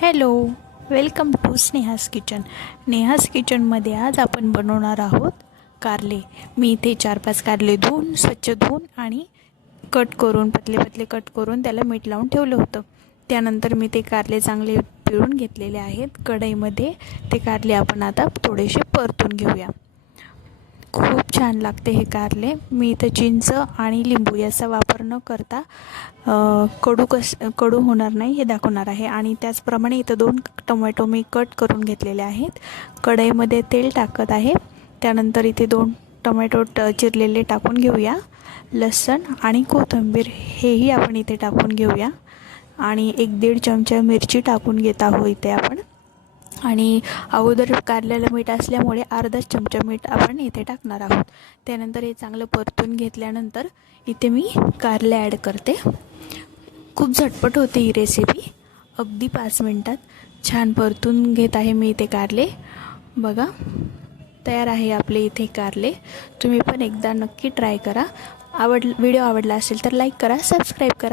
Hello welcome to Sneha's kitchen Neha's किचनमध्ये आज आपण बनवणार आहोत कारले. मी इथे चार पाच कारले धुवून स्वच्छ धुवून आणि कट करून पतले पतले कट करून त्याला मीठ लावून ठेवलं होतं. त्यानंतर मी ते कारले चांगले पिळून घेतलेले आहेत. कढईमध्ये ते कारले आपण आता थोडेसे परतून घेऊया. खूप छान लागते हे कारले. मी इथं चिंच आणि लिंबू याचा वापर न करता कडू कस कडू होणार नाही हे दाखवणार आहे. आणि त्याचप्रमाणे इथं दोन टोमॅटो मी कट करून घेतलेले आहेत. कढईमध्ये तेल टाकत आहे. त्यानंतर इथे दोन टोमॅटो ट चिरलेले टाकून घेऊया. लसण आणि कोथिंबीर हेही आपण इथे टाकून घेऊया. आणि एक दीड चमचा मिरची टाकून घेत आहोत इथे आपण. आणि अगोदर कारल्याला मीठ असल्यामुळे अर्धाच चमचा मीठ आपण इथे टाकणार आहोत. त्यानंतर हे चांगलं परतून घेतल्यानंतर इथे मी कारले ॲड करते. खूप झटपट होते ही रेसिपी अगदी पाच मिनटात छान परतून घेत आहे मी इथे कारले. बघा तयार आहे आपले इथे कारले. तुम्ही पण एकदा नक्की ट्राय करा. आवड व्हिडिओ आवडला असेल तर लाईक करा सबस्क्राईब करा.